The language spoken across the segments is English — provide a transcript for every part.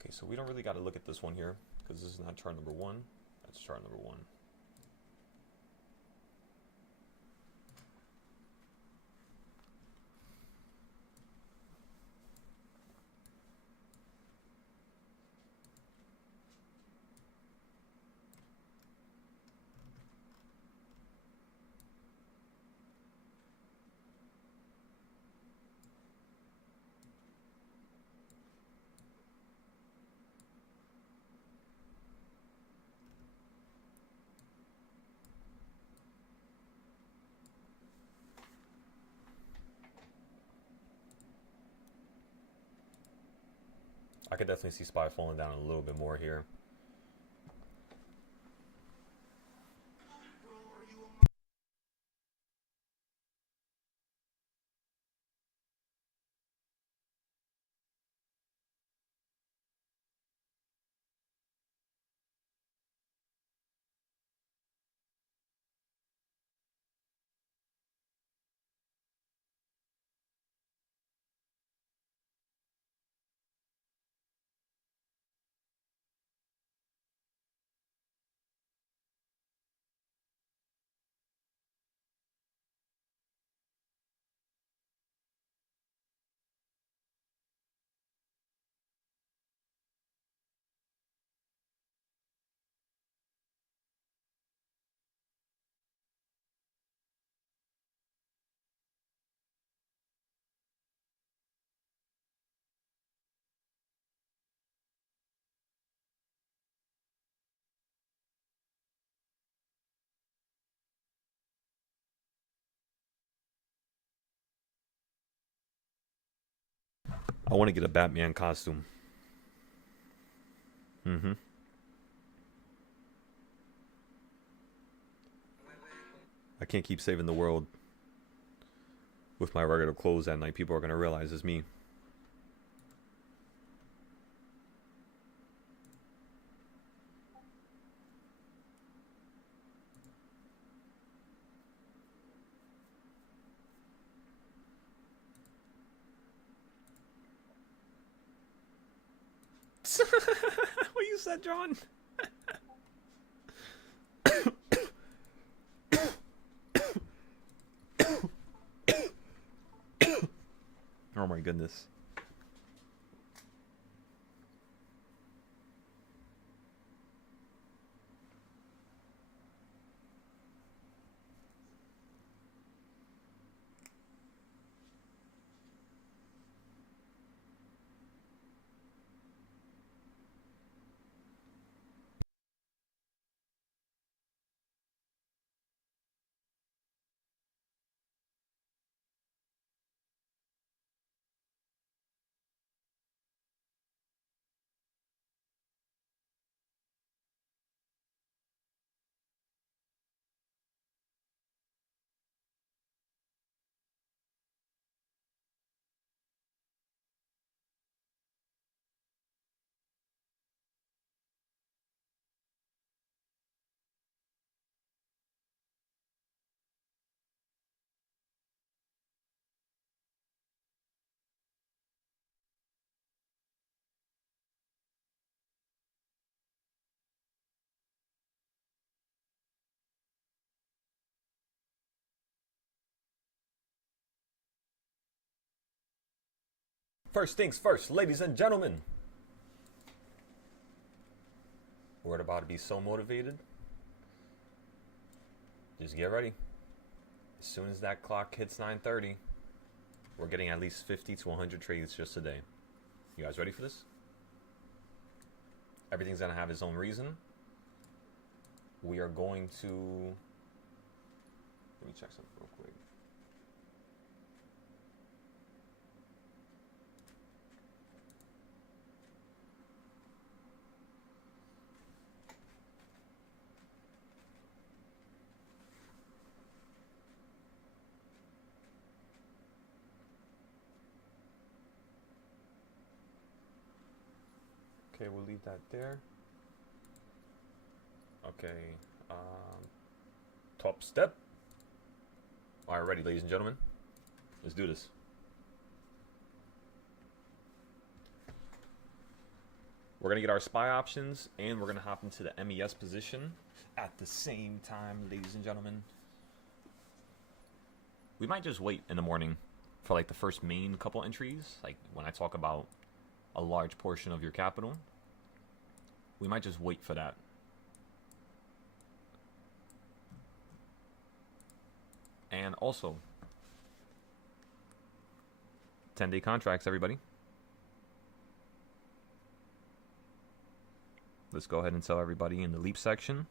Okay, so we don't really got to look at this one here because this is not chart number one. That's chart number one. I could definitely see SPY falling down a little bit more here. I want to get a Batman costume. Mm-hmm. I can't keep saving the world with my regular clothes at night. People are going to realize it's me. What you said, John? Oh my goodness. First things first, ladies and gentlemen. We're about to be so motivated. Just get ready. As soon as that clock hits 9:30, we're getting at least 50 to 100 trades just today. You guys ready for this? Everything's going to have its own reason. We are going to... Let me check something real quick. Okay, we'll leave that there. Okay, top step. All right, ready, ladies and gentlemen. Let's do this. We're going to get our SPY options, and we're going to hop into the MES position at the same time, ladies and gentlemen. We might just wait in the morning for like the first main couple entries. Like when I talk about a large portion of your capital, we might just wait for that. And also, 10-day contracts, everybody. Let's go ahead and tell everybody in the leap section.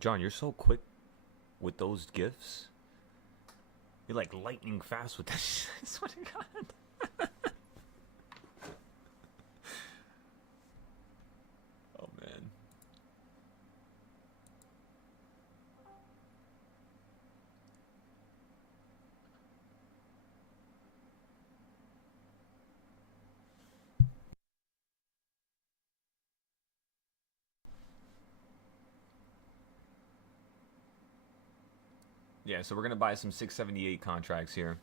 John, you're so quick with those gifts. You're like lightning fast with that shit. I swear to God. Oh, man. Yeah, so we're going to buy some 678 contracts here.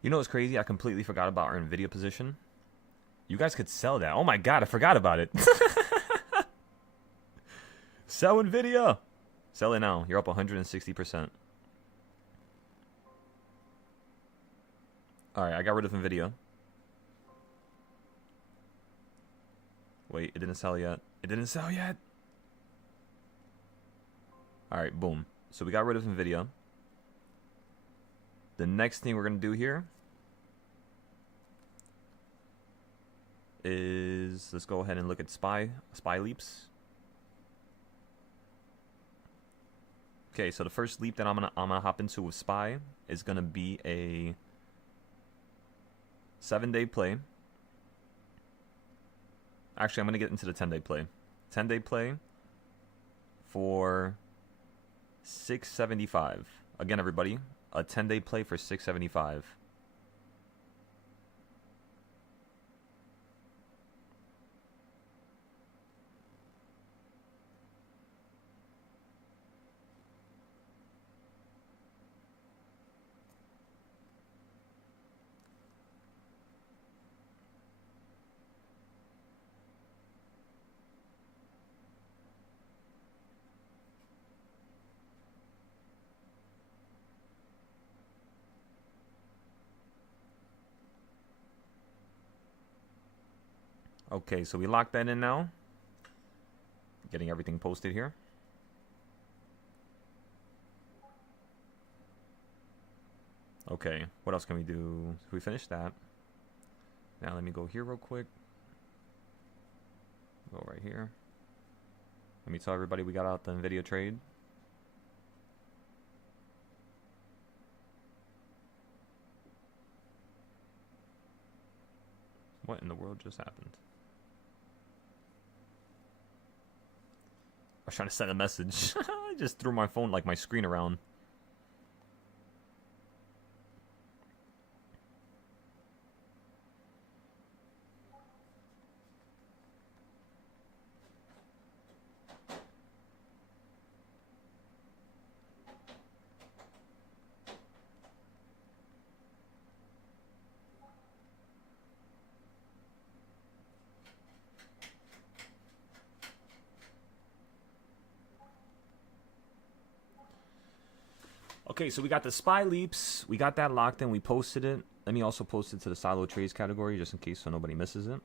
You know what's crazy? I completely forgot about our NVIDIA position. You guys could sell that. Oh my God, I forgot about it. Sell NVIDIA. Sell it now. You're up 160%. Alright, I got rid of NVIDIA. Wait, it didn't sell yet. It didn't sell yet. Alright, boom. So we got rid of NVIDIA. The next thing we're going to do here is, let's go ahead and look at SPY leaps. Okay, so the first leap that I'm gonna hop into with SPY is gonna be a 7-day play. Actually, I'm gonna get into the 10-day play. 10-day play for 675. Again, everybody, a 10-day play for 675. Okay, so we locked that in now. Getting everything posted here. Okay, what else can we do? We finished that. Now let me go here real quick. Go right here. Let me tell everybody we got out the NVIDIA trade. What in the world just happened? I was trying to send a message. I just threw my phone, like my screen around. Okay, so we got the SPY leaps. We got that locked in. We posted it. Let me also post it to the silo trades category just in case so nobody misses it.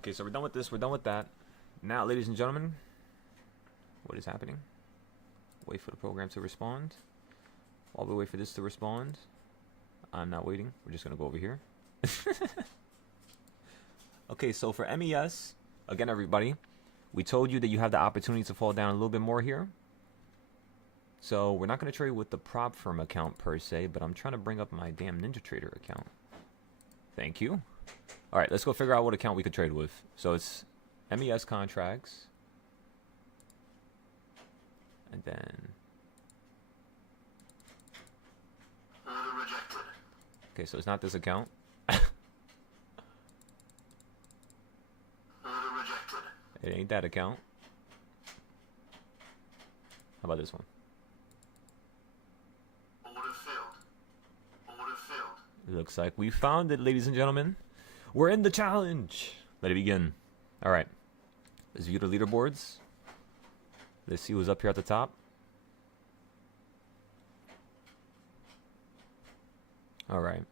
Okay, so we're done with this. We're done with that. Now, ladies and gentlemen, what is happening? Wait for the program to respond. While we wait for this to respond, I'm not waiting. We're just going to go over here. Okay, so for MES, again, everybody, we told you that you have the opportunity to fall down a little bit more here. So we're not going to trade with the prop firm account per se, but I'm trying to bring up my damn NinjaTrader account. Thank you. All right, let's go figure out what account we could trade with. So it's MES contracts. And then... Order rejected. Okay, so it's not this account. Order rejected. It ain't that account. How about this one? Order filled. Order filled. It looks like we found it, ladies and gentlemen. We're in the challenge. Let it begin. All right. Let's view the leaderboards. Let's see who's up here at the top. All right.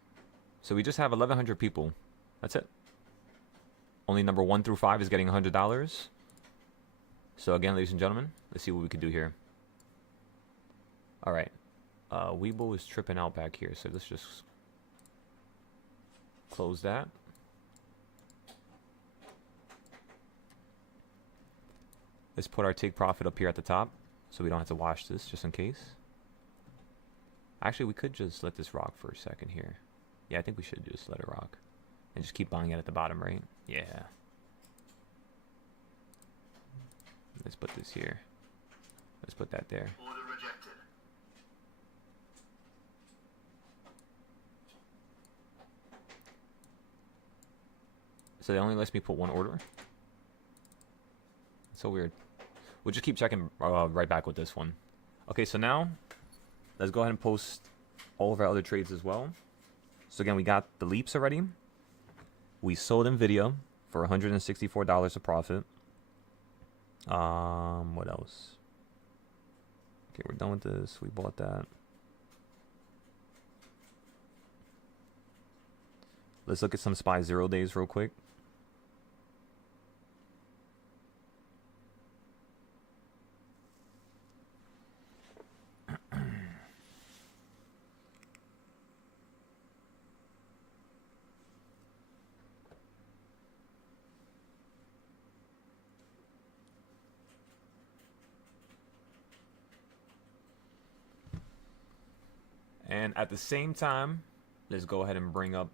So we just have 1,100 people. That's it. Only number 1 through 5 is getting $100. So again, ladies and gentlemen, let's see what we can do here. All right. Weeble is tripping out back here, so let's just close that. Let's put our take profit up here at the top so we don't have to wash this just in case. Actually, we could just let this rock for a second here. Yeah, I think we should just let it rock. And just keep buying it at the bottom, right? Yeah. Let's put this here. Let's put that there. Order rejected. So they only lets me put one order. So weird. We'll just keep checking right back with this one. Okay, so now let's go ahead and post all of our other trades as well. So again, we got the leaps already. We sold NVIDIA for $164 a profit. What else? Okay, we're done with this. We bought that. Let's look at some SPY 0 days real quick. And at the same time, let's go ahead and bring up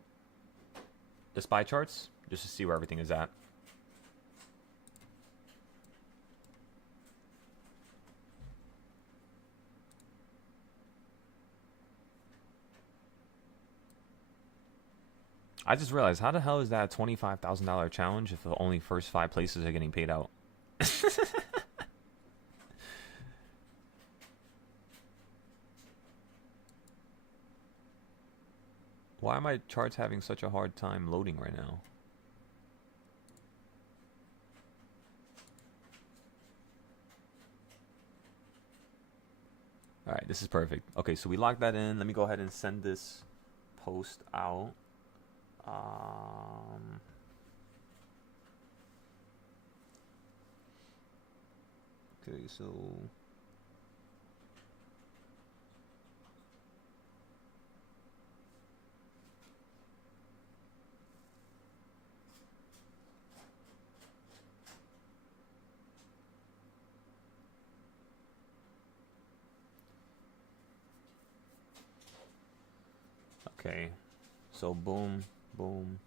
the SPY charts just to see where everything is at. I just realized, how the hell is that a $25,000 challenge if the only first 5 places are getting paid out? Why are my charts having such a hard time loading right now? Alright, this is perfect. Okay, so we locked that in. Let me go ahead and send this post out. Okay, so... Okay, so boom, boom.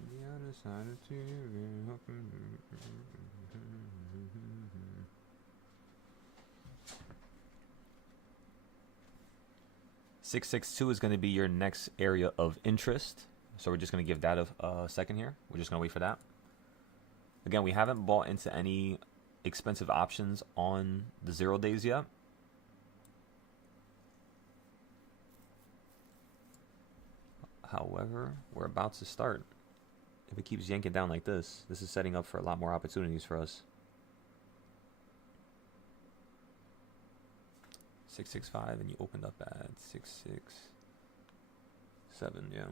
The other side of TV. 662 is going to be your next area of interest. So we're just going to give that a second here. We're just going to wait for that. Again, we haven't bought into any expensive options on the 0 days yet. However, we're about to start. If it keeps yanking down like this is setting up for a lot more opportunities for us. 665, and you opened up at 667, yeah.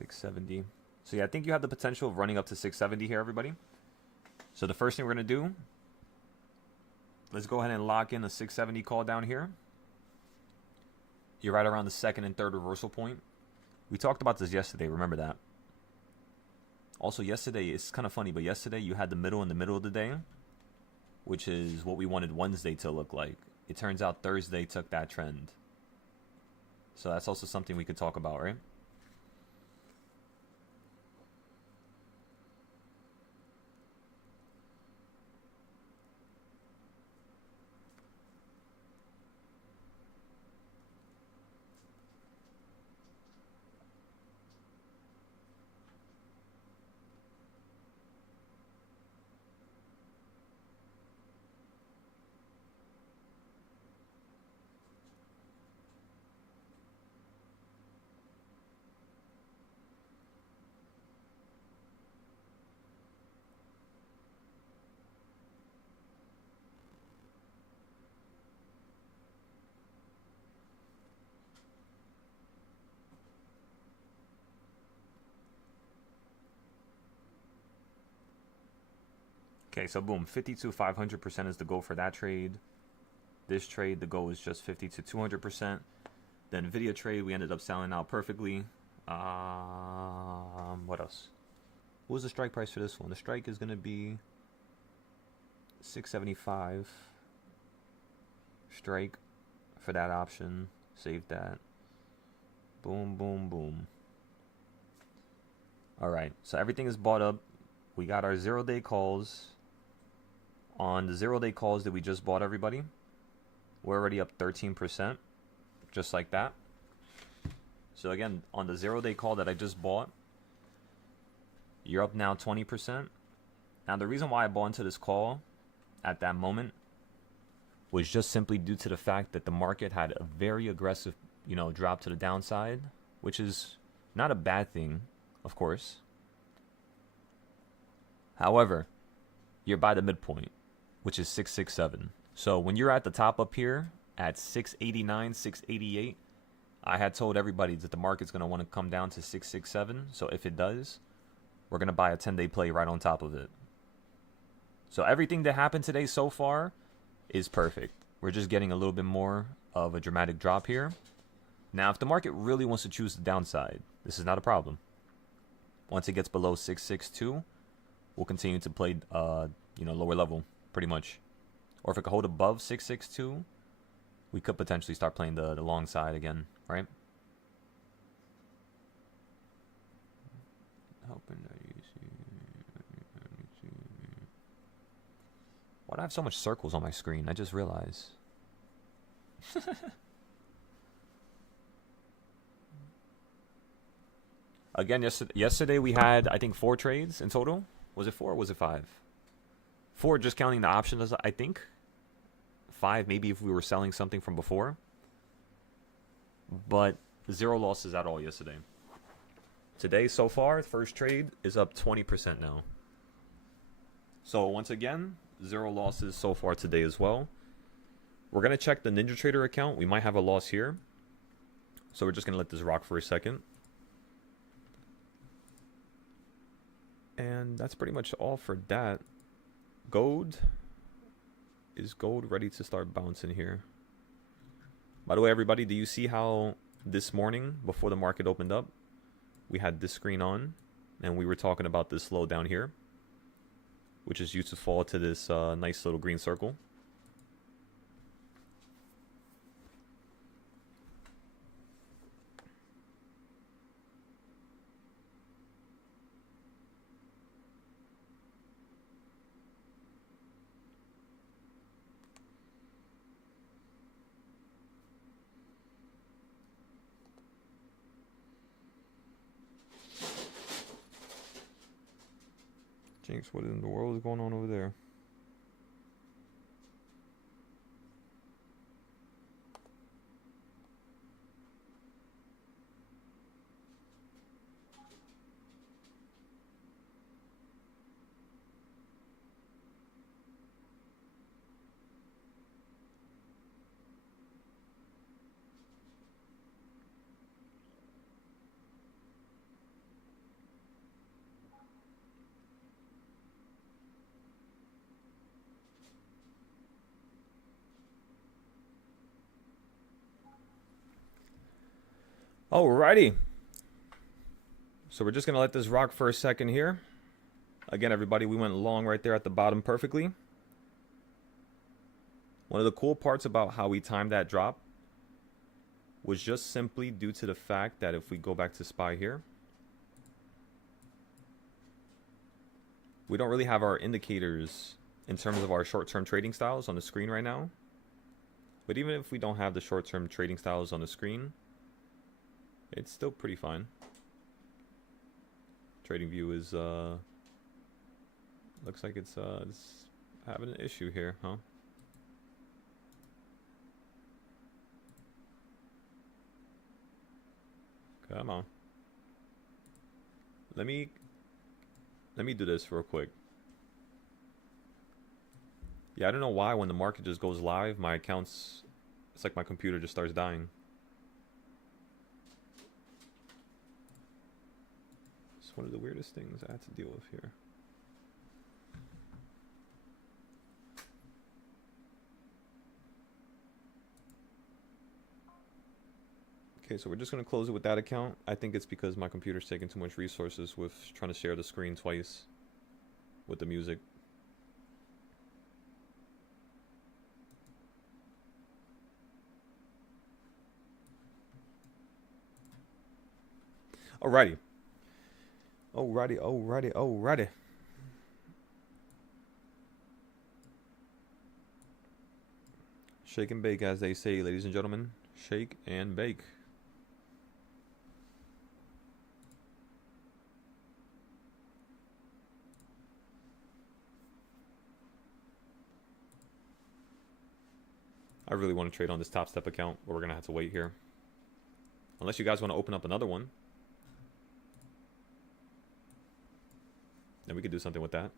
$670. So yeah, I think you have the potential of running up to 670 here, everybody. So the first thing we're gonna do, let's go ahead and lock in a 670 call down here. You're right around the second and third reversal point. We talked about this yesterday, remember that. Also yesterday, it's kind of funny, but yesterday you had the middle in the middle of the day, which is what we wanted Wednesday to look like. It turns out Thursday took that trend. So that's also something we could talk about, right? Okay, so boom, 50 to 500% is the goal for that trade. This trade, the goal is just 50 to 200%. The Nvidia trade, we ended up selling out perfectly. What else? What was the strike price for this one? The strike is going to be 675. Strike for that option. Save that. Boom, boom, boom. All right, so everything is bought up. We got our 0-day calls. On the 0-day calls that we just bought, everybody, we're already up 13%, just like that. So again, on the 0-day call that I just bought, you're up now 20%. Now the reason why I bought into this call at that moment was just simply due to the fact that the market had a very aggressive, drop to the downside, which is not a bad thing, of course. However, you're by the midpoint, which is 667. So when you're at the top up here at 689, 688, I had told everybody that the market's going to want to come down to 667. So if it does, we're going to buy a 10-day play right on top of it. So everything that happened today so far is perfect. We're just getting a little bit more of a dramatic drop here. Now, if the market really wants to choose the downside, this is not a problem. Once it gets below 662, we'll continue to play, lower level, pretty much. Or if it could hold above 662, we could potentially start playing the long side again, right? Why do I have so much circles on my screen? I just realized. Again, yesterday we had, I think, 4 trades in total. Was it 4 or was it 5? 4 just counting the options, I think. 5 maybe if we were selling something from before. But 0 losses at all yesterday. Today, so far, the first trade is up 20% now. So once again, 0 losses so far today as well. We're going to check the NinjaTrader account. We might have a loss here. So we're just going to let this rock for a second. And that's pretty much all for that. Gold. Is gold ready to start bouncing here? By the way, everybody, do you see how this morning, before the market opened up, we had this screen on, and we were talking about this low down here, which is used to fall to this nice little green circle. Jinx, what in the world is going on over there? Alrighty. So we're just going to let this rock for a second here. Again, everybody, we went long right there at the bottom perfectly. One of the cool parts about how we timed that drop was just simply due to the fact that if we go back to SPY here, we don't really have our indicators in terms of our short-term trading styles on the screen right now. But even if we don't have the short-term trading styles on the screen, it's still pretty fine. Trading view is looks like it's having an issue here, huh? Come on. Let me do this real quick. Yeah, I don't know why when the market just goes live, my accounts, it's like my computer just starts dying. It's one of the weirdest things I had to deal with here. Okay, so we're just going to close it with that account. I think it's because my computer's taking too much resources with trying to share the screen twice with the music. Alrighty. Alrighty. Shake and bake, as they say, ladies and gentlemen. Shake and bake. I really want to trade on this Top Step account, but we're going to have to wait here. Unless you guys want to open up another one. Then we could do something with that.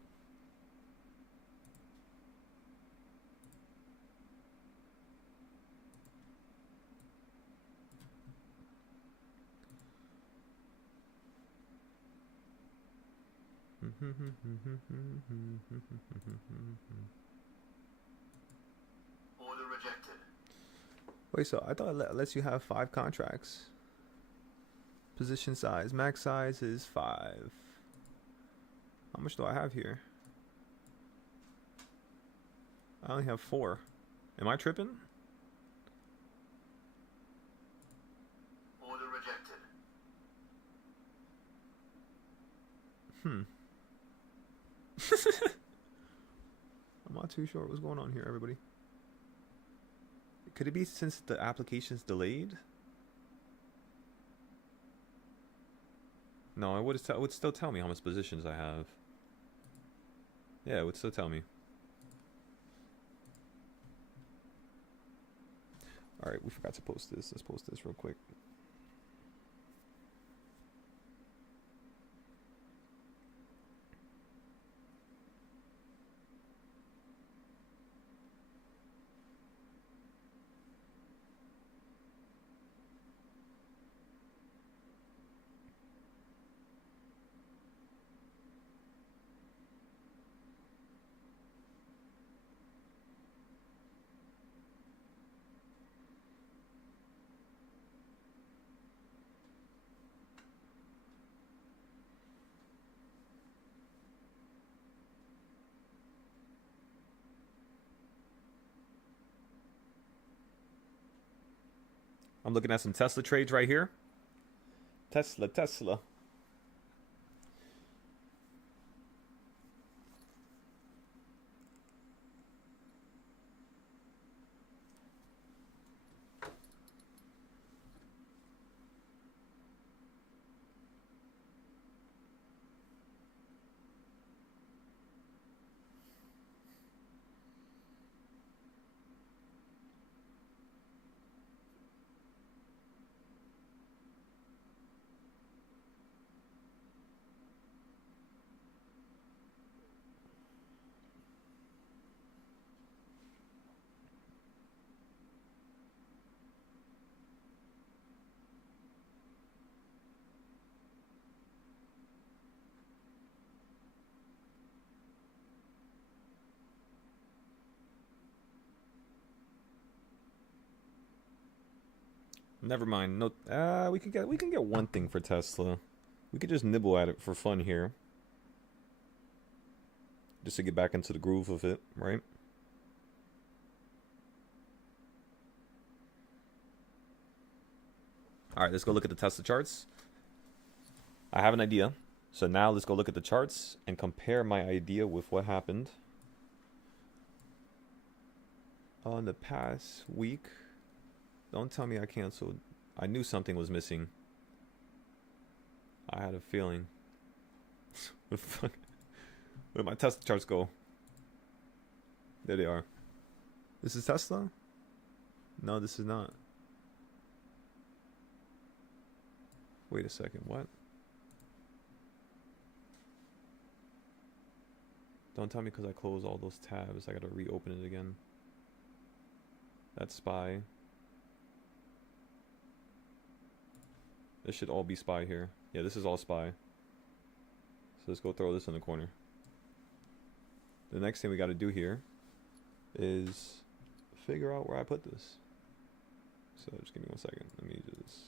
Order rejected. Wait, so I thought it lets you have 5 contracts. Position size. Max size is 5. How much do I have here? I only have 4. Am I tripping? Order rejected. I'm not too sure what's going on here, everybody. Could it be since the application's delayed? No, it would still tell me how much positions I have. Yeah, it would still tell me. Alright, we forgot to post this. Let's post this real quick. I'm looking at some Tesla trades right here. Tesla. Never mind. No, we can get one thing for Tesla. We could just nibble at it for fun here, just to get back into the groove of it, right? All right, let's go look at the Tesla charts. I have an idea. So now let's go look at the charts and compare my idea with what happened on the past week. Don't tell me I canceled. I knew something was missing. I had a feeling. Where did my Tesla charts go? There they are. This is Tesla? No, this is not. Wait a second, what? Don't tell me because I closed all those tabs, I gotta reopen it again. That's SPY. This should all be SPY here. Yeah, this is all SPY. So let's go throw this in the corner. The next thing we gotta do here is figure out where I put this. So just give me 1 second. Let me just...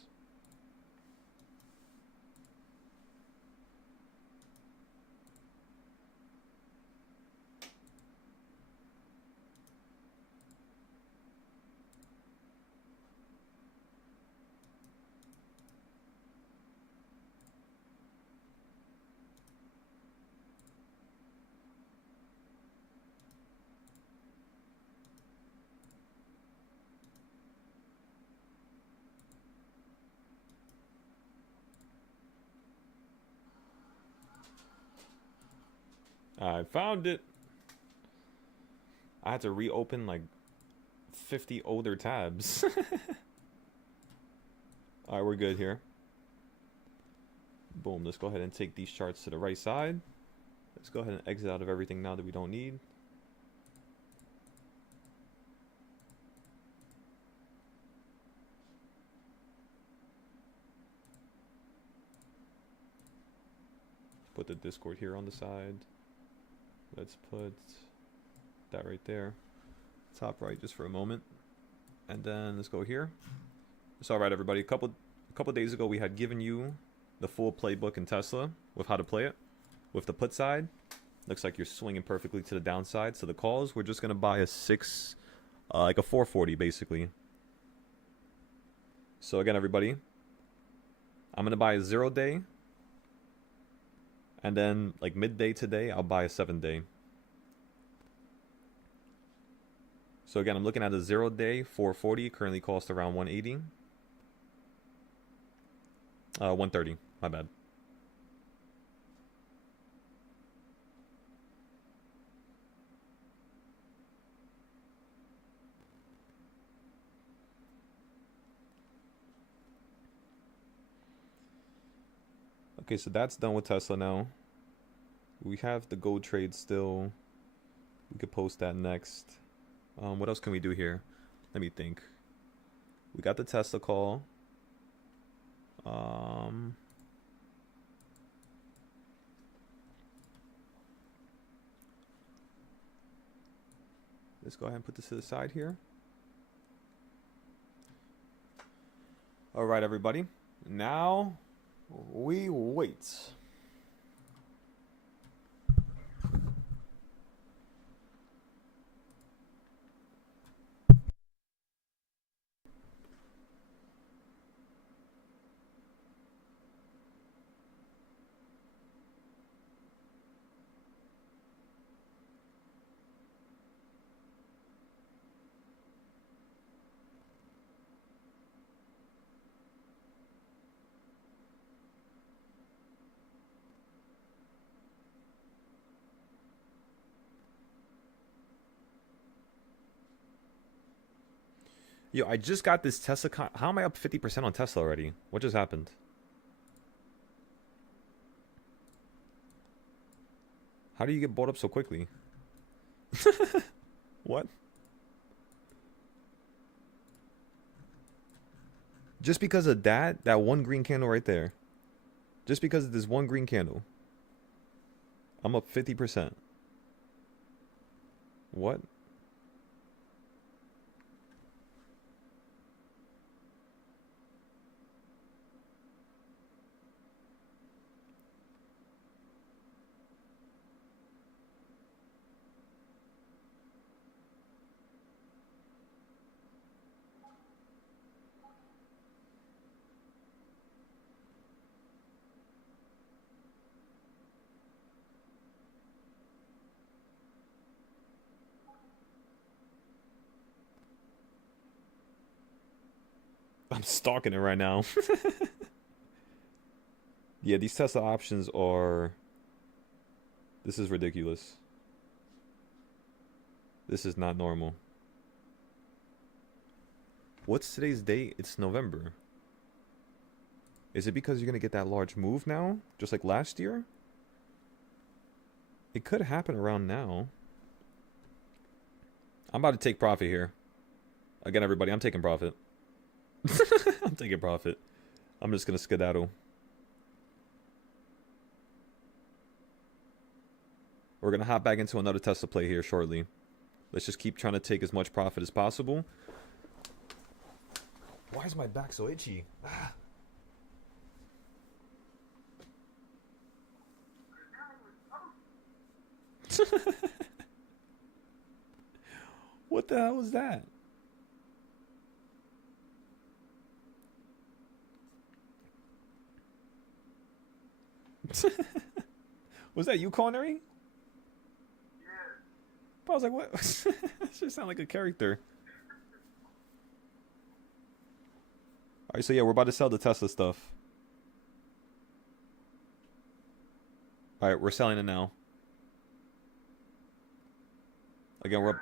I found it. I had to reopen like 50 older tabs. Alright, we're good here. Boom, let's go ahead and take these charts to the right side. Let's go ahead and exit out of everything now that we don't need. Put the Discord here on the side. Let's put that right there. Top right just for a moment. And then let's go here. It's alright everybody. A couple days ago we had given you the full playbook in Tesla with how to play it. With the put side, looks like you're swinging perfectly to the downside. So the calls, we're just going to buy a 440 basically. So again everybody, I'm going to buy a 0 day. And then, like midday today, I'll buy a 7 day. So again, I'm looking at a 0 day, 440, currently costs around 180. 130, my bad. Okay, so that's done with Tesla now. We have the gold trade still. We could post that next. What else can we do here? Let me think. We got the Tesla call. Let's go ahead and put this to the side here. All right, everybody. Now we wait. Yo, I just got this Tesla. How am I up 50% on Tesla already? What just happened? How do you get bought up so quickly? What? Just because of that one green candle right there. Just because of this one green candle. I'm up 50%. What? I'm stalking it right now. Yeah, these Tesla options are... This is ridiculous. This is not normal. What's today's date? It's November. Is it because you're going to get that large move now? Just like last year? It could happen around now. I'm about to take profit here. Again, everybody, I'm taking profit. I'm taking profit. I'm just going to skedaddle. We're going to hop back into another Tesla play here shortly. Let's just keep trying to take as much profit as possible. Why is my back so itchy? Ah. What the hell was that? Was that you, Connery? Yeah. I was like, what? This just sound like a character. Alright, so yeah, we're about to sell the Tesla stuff. Alright, we're selling it now. Again, we're...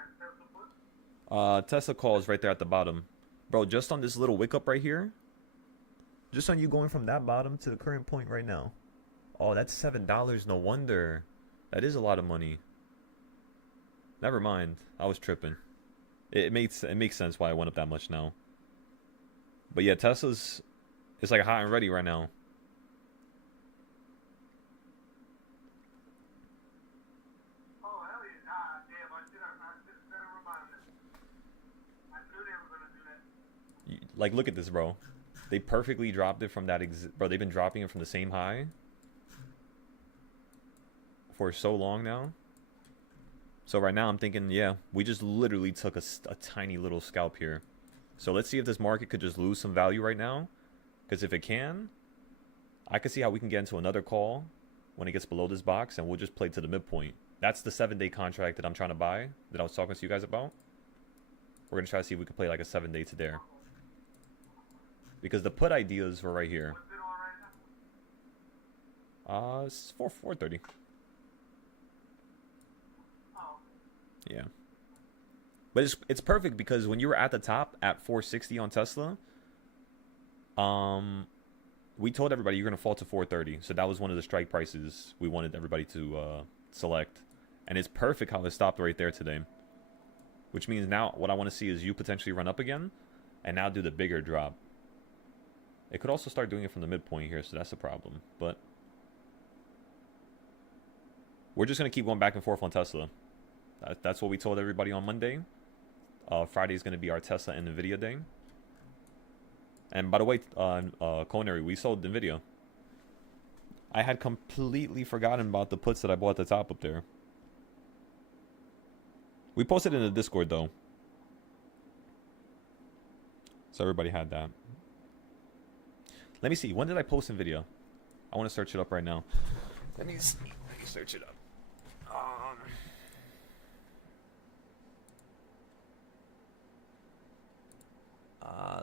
Tesla call is right there at the bottom. Bro, just on this little wick up right here. Just on you going from that bottom to the current point right now. Oh, that's $7. No wonder. That is a lot of money. Never mind. I was tripping. It makes sense why it went up that much now. But yeah, Tesla's... It's like hot and ready right now. Oh, hell yeah. Ah, damn, I should have reminded them. I knew they were going to do that. Like, look at this, bro. They perfectly dropped it from that... Bro, they've been dropping it from the same high for so long now. So right now I'm thinking, yeah, we just literally took a tiny little scalp here. So let's see if this market could just lose some value right now. Because if it can, I can see how we can get into another call when it gets below this box, and we'll just play to the midpoint. That's the 7-day contract that I'm trying to buy, that I was talking to you guys about. We're going to try to see if we can play like a 7-day to there. Because the put ideas were right here. It's 430. Yeah. But it's perfect because when you were at the top at 460 on Tesla, we told everybody you're going to fall to 430. So that was one of the strike prices we wanted everybody to select. And it's perfect how it stopped right there today. Which means now what I want to see is you potentially run up again and now do the bigger drop. It could also start doing it from the midpoint here, so that's a problem. But we're just going to keep going back and forth on Tesla. That's what we told everybody on Monday. Friday is going to be our Tesla and NVIDIA day. And by the way, Culinary, we sold NVIDIA. I had completely forgotten about the puts that I bought at the top up there. We posted in the Discord, though. So everybody had that. Let me see. When did I post NVIDIA? I want to search it up right now. Let me see. Let me search it up.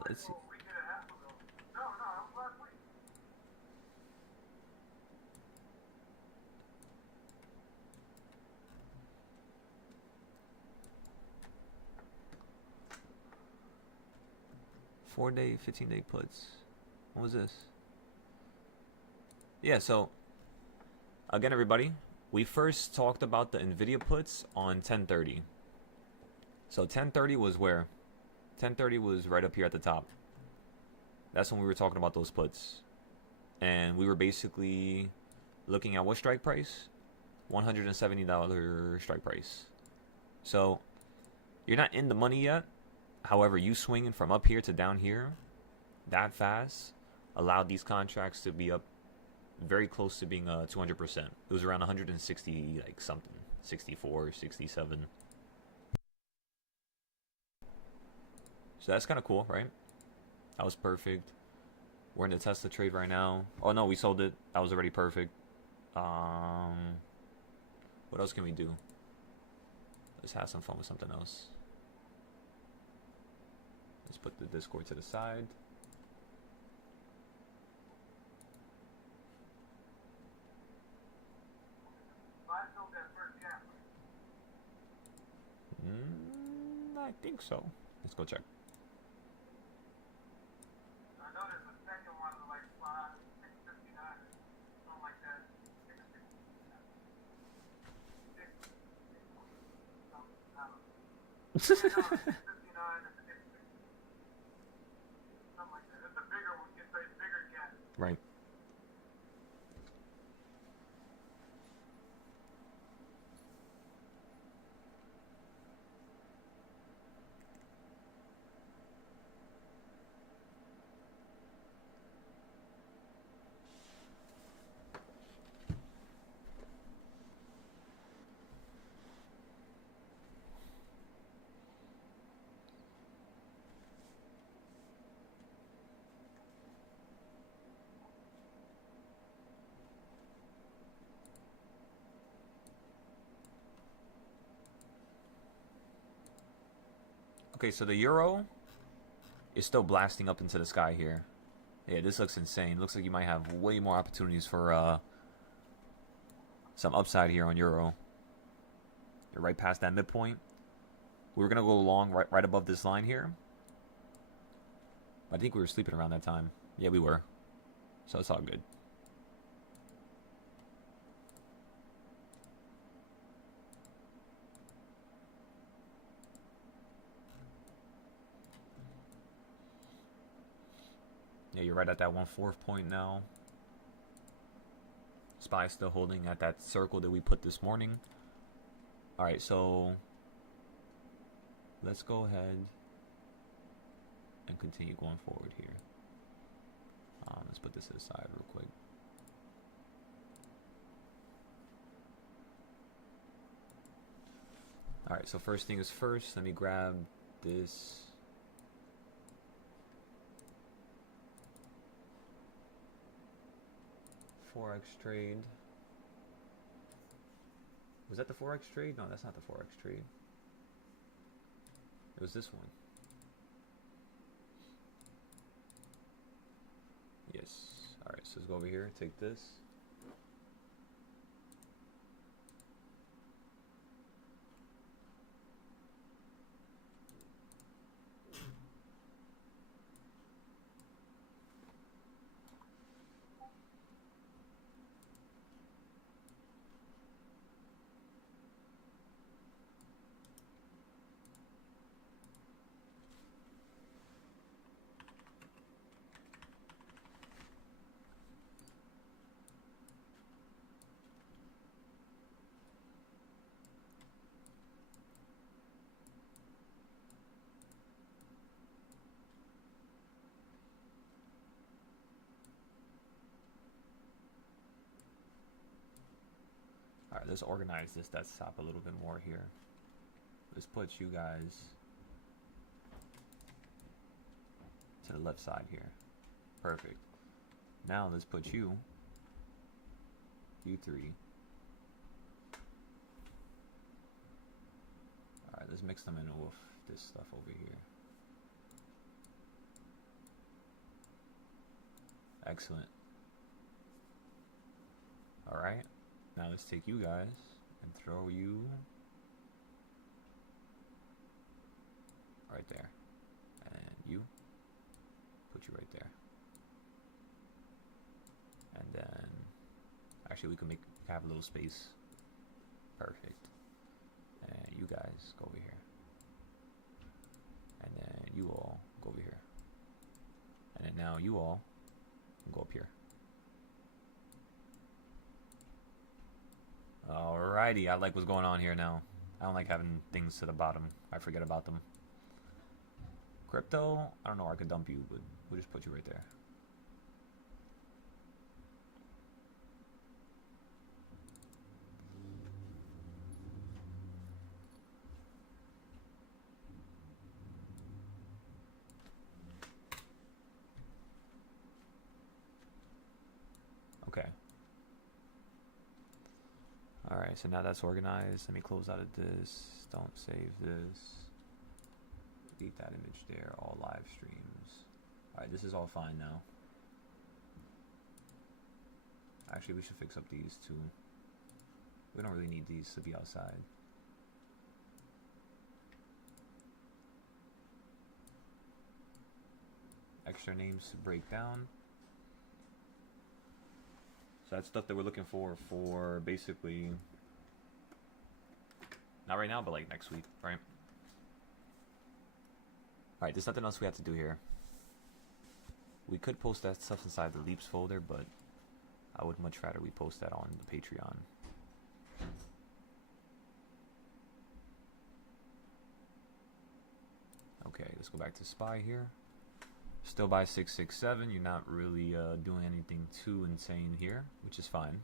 Let's see. No, last week. Four-day, 15-day puts. What was this? Yeah, so again, everybody, we first talked about the NVIDIA puts on 10:30. So 10:30 was where? 10:30 was right up here at the top. That's when we were talking about those puts. And we were basically looking at what strike price? $170 strike price. So you're not in the money yet. However, you swinging from up here to down here that fast allowed these contracts to be up very close to being 200%. It was around 160 like something, 64, 67. So that's kind of cool, right? That was perfect. We're in the Tesla trade right now. Oh no, we sold it. That was already perfect. What else can we do? Let's have some fun with something else. Let's put the Discord to the side. think so. Let's go check. I know there's a second one like 659, something like that. 660, 660, something, I don't know. Yeah, no, 659 and 660, something like that. It's a bigger one. It's a bigger gap. Right. Okay, so the euro is still blasting up into the sky here. Yeah, this looks insane. Looks like you might have way more opportunities for some upside here on euro. You're right past that midpoint. We were gonna go long right above this line here. I think we were sleeping around that time. Yeah, we were. So it's all good. Yeah, you're right at that 1/4 point now. SPY still holding at that circle that we put this morning. Alright, so let's go ahead and continue going forward here. Let's put this aside real quick. Alright, so first thing is first, let me grab this. Forex trade. Was that the Forex trade? No, that's not the Forex trade. It was this one. Yes. Alright, so let's go over here, take this. Alright, let's organize this desktop a little bit more here. Let's put you guys to the left side here. Perfect. Now let's put you 3. Alright, let's mix them in with this stuff over here. Excellent. Alright. Now let's take you guys and throw you right there. And you, put you right there. And then, actually we can have a little space. Perfect. And you guys go over here. And then you all go over here. And then now you all can go up here. Alrighty, I like what's going on here now. I don't like having things to the bottom. I forget about them. Crypto, I don't know where I could dump you, but we'll just put you right there. Okay. Alright, so now that's organized. Let me close out of this. Don't save this. Delete that image there. All live streams. Alright, this is all fine now. Actually, we should fix up these too. We don't really need these to be outside. extra names to break down. So that's stuff that we're looking for basically, not right now, but like next week, right? Alright, there's nothing else we have to do here. We could post that stuff inside the Leaps folder, but I would much rather we post that on the Patreon. Okay, let's go back to Spy here. Still by 667. You're not really doing anything too insane here, which is fine.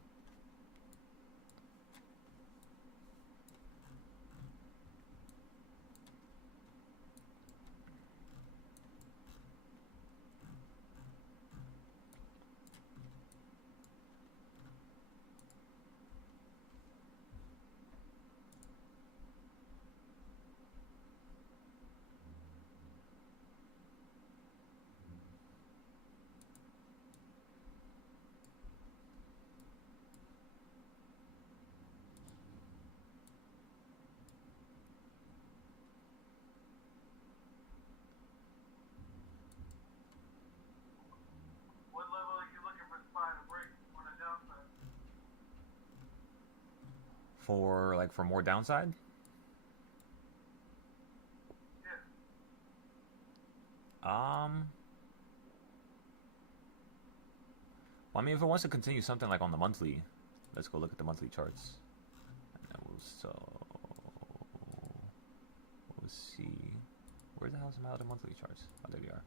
What level are you looking for spy to break on the downside? For like for more downside? Yeah. Well, I mean, if it wants to continue something like on the monthly, let's go look at the monthly charts. And then we'll see. Where the hell's the monthly charts? Oh, there they are.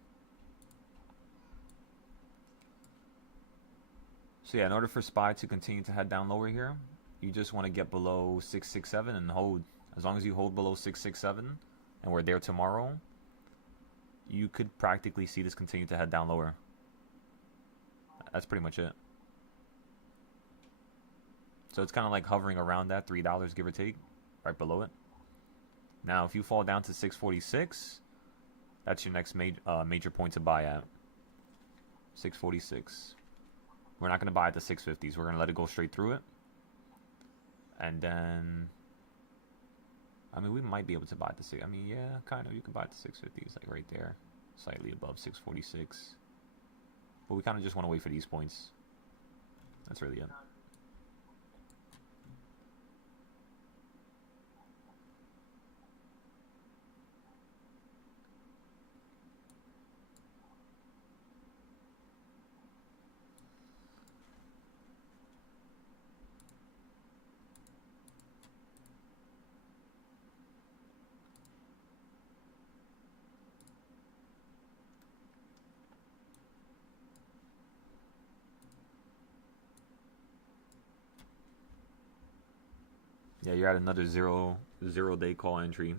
So yeah, in order for SPY to continue to head down lower here, you just want to get below 667 and hold. As long as you hold below 667 and we're there tomorrow, you could practically see this continue to head down lower. That's pretty much it. So it's kind of like hovering around that $3, give or take, right below it. Now, if you fall down to 646, that's your next major point to buy at. 646. We're not going to buy at the 650s. We're going to let it go straight through it. And then, I mean, we might be able to buy at the 6. I mean, yeah, kind of. You can buy at the 650s, like right there, slightly above 646. But we kind of just want to wait for these points. That's really it. Yeah, you're at another zero-day call entry.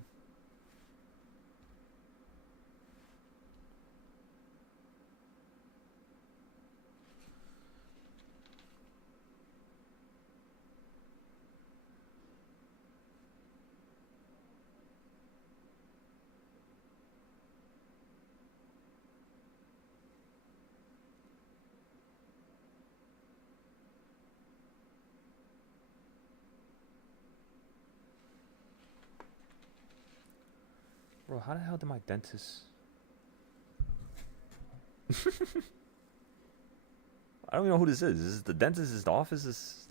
Bro, how the hell did my dentist... I don't even know who this is. Is this the dentist? Is the office? Is...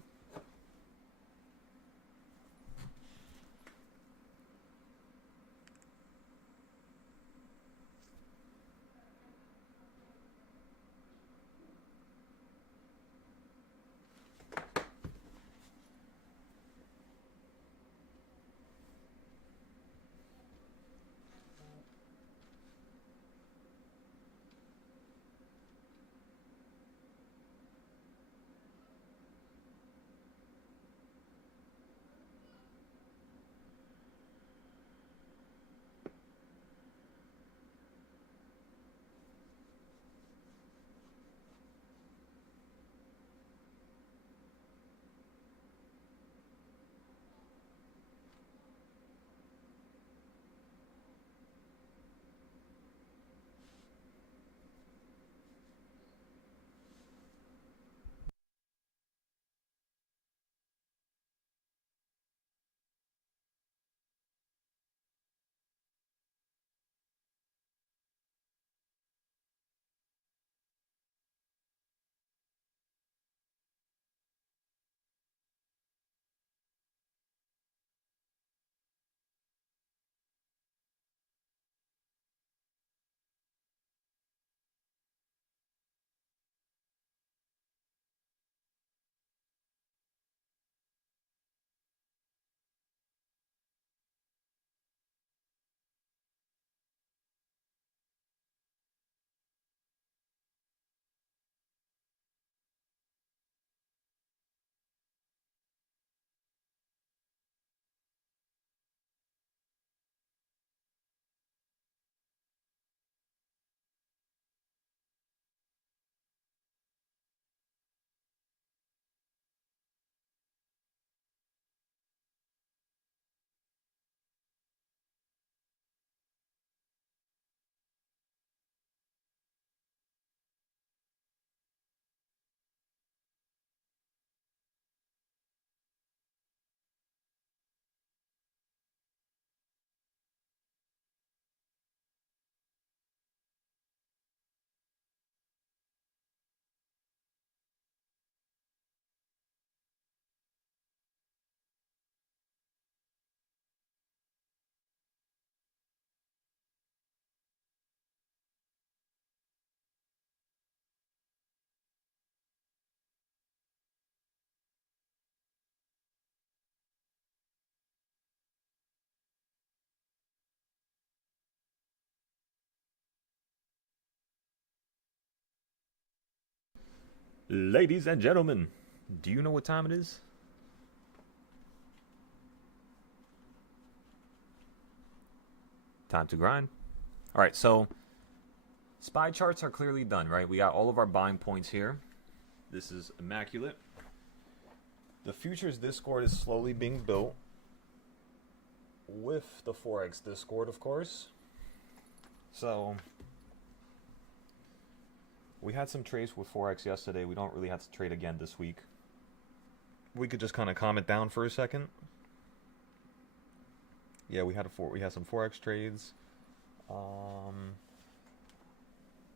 Ladies and gentlemen, do you know what time it is? Time to grind. All right, so SPY charts are clearly done, right? We got all of our buying points here. This is immaculate. The futures Discord is slowly being built with the Forex Discord, of course. So we had some trades with Forex yesterday. We don't really have to trade again this week. We could just kind of calm it down for a second. Yeah, we had some Forex trades.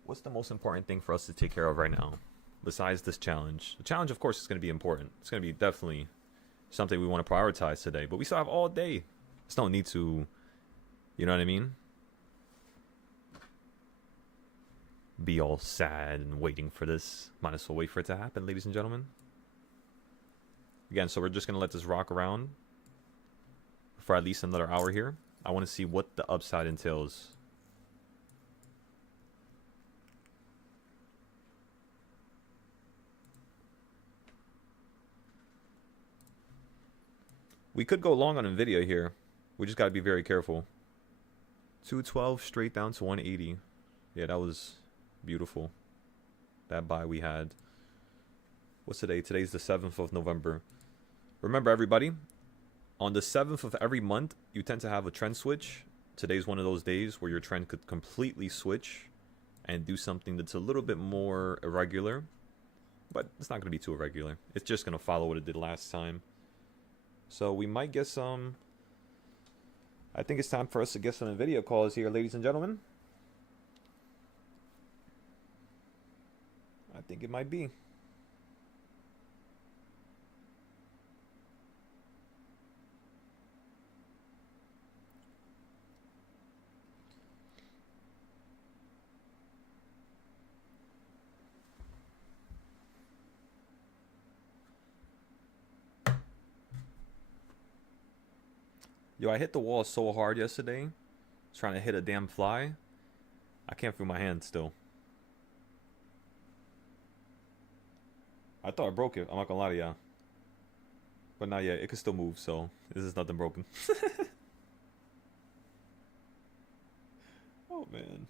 What's the most important thing for us to take care of right now, besides this challenge? The challenge, of course, is going to be important. It's going to be definitely something we want to prioritize today. But we still have all day. There's no need to, you know what I mean? Be all sad and waiting for this. Might as well wait for it to happen, ladies and gentlemen. Again, so we're just going to let this rock around for at least another hour here. I want to see what the upside entails. We could go long on NVIDIA here. We just got to be very careful. 212 straight down to 180. Yeah, that was beautiful. That buy we had. What's today? Today's the 7th of November. Remember, everybody, on the 7th of every month, you tend to have a trend switch. Today's one of those days where your trend could completely switch and do something that's a little bit more irregular. But it's not going to be too irregular. It's just going to follow what it did last time. So we might get some... I think it's time for us to get some NVIDIA calls here, ladies and gentlemen. I think it might be. Yo, I hit the wall so hard yesterday, trying to hit a damn fly. I can't feel my hand still. I thought I broke it. I'm not gonna lie to y'all. But not yet. It can still move, so this is nothing broken. Oh, man.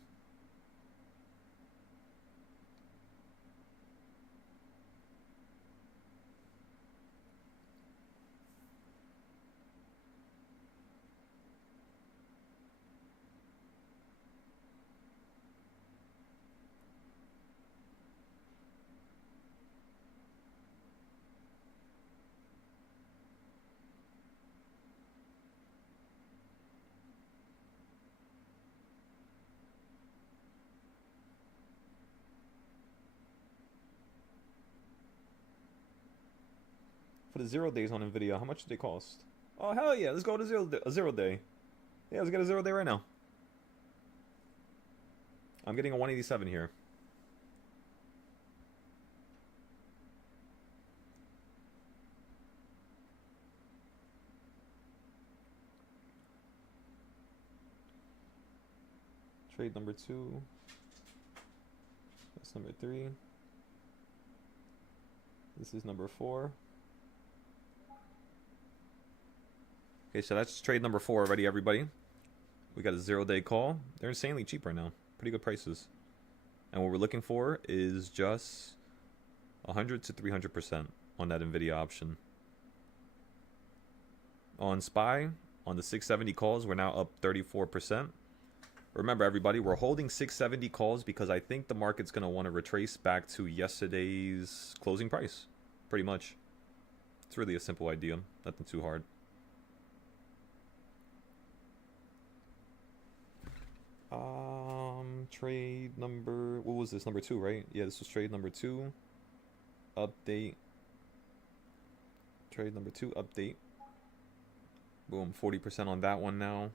For the 0 days on NVIDIA, how much did they cost? Oh, hell yeah. Let's go to a 0 day. Yeah, let's get a 0 day right now. I'm getting a 187 here. Trade number 2. That's number 3. This is number 4. Okay, so that's trade number 4 already, everybody. We got a 0 day call. They're insanely cheap right now. Pretty good prices. And what we're looking for is just 100 to 300% on that NVIDIA option. On SPY, on the 670 calls, we're now up 34%. Remember, everybody, we're holding 670 calls because I think the market's going to want to retrace back to yesterday's closing price. Pretty much. It's really a simple idea. Nothing too hard. Trade number... What was this? Number 2, right? Yeah, this was trade number 2. Update. Trade number 2, update. Boom, 40% on that one now.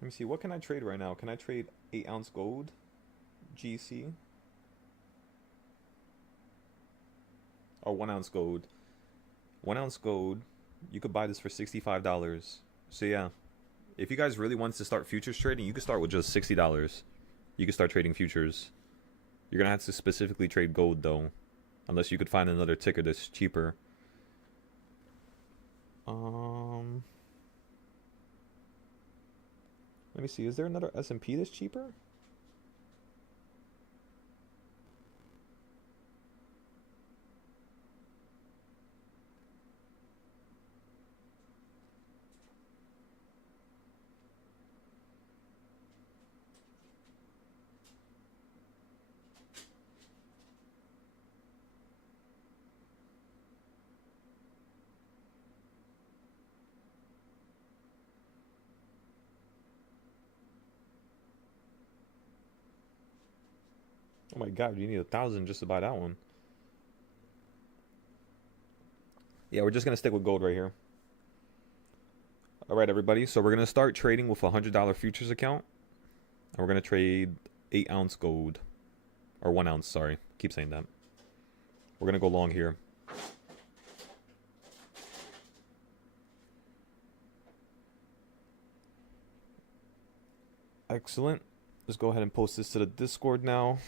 Let me see. What can I trade right now? Can I trade 8-ounce gold? GC? Or 1-ounce gold? 1-ounce gold. You could buy this for $65. So yeah, if you guys really want to start futures trading, you can start with just $60. You can start trading futures. You're gonna have to specifically trade gold though, unless you could find another ticker that's cheaper. Let me see. Is there another S&P that's cheaper? Oh my god, you need 1,000 just to buy that one. Yeah, we're just gonna stick with gold right here. Alright, everybody, so we're gonna start trading with a $100 futures account. And we're gonna trade 8-ounce gold. Or 1 ounce, sorry. Keep saying that. We're gonna go long here. Excellent. Let's go ahead and post this to the Discord now.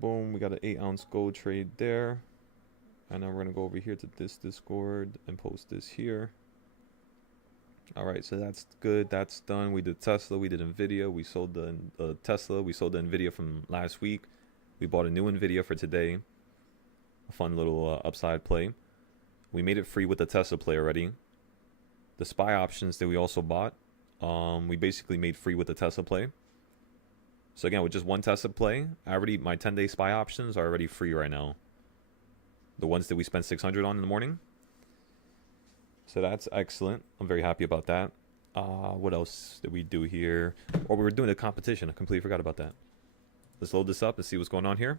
Boom, we got an 8-ounce gold trade there. And then we're going to go over here to this Discord and post this here. Alright, so that's good. That's done. We did Tesla. We did NVIDIA. We sold the Tesla. We sold the NVIDIA from last week. We bought a new NVIDIA for today. A fun little upside play. We made it free with the Tesla play already. The SPY options that we also bought, we basically made free with the Tesla play. So again, with just one Tesla play, my 10-day SPY options are already free right now. The ones that we spent $600 on in the morning. So that's excellent. I'm very happy about that. What else did we do here? Oh, we were doing a competition. I completely forgot about that. Let's load this up and see what's going on here.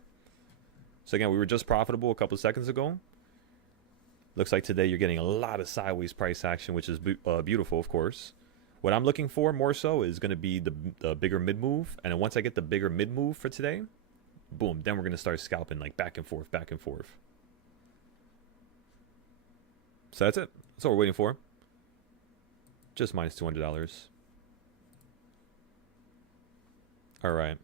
So again, we were just profitable a couple seconds ago. Looks like today you're getting a lot of sideways price action, which is beautiful, of course. What I'm looking for more so is going to be the bigger mid move. And then once I get the bigger mid move for today, boom, then we're going to start scalping like back and forth, back and forth. So that's it. That's what we're waiting for. Just minus $200. All right.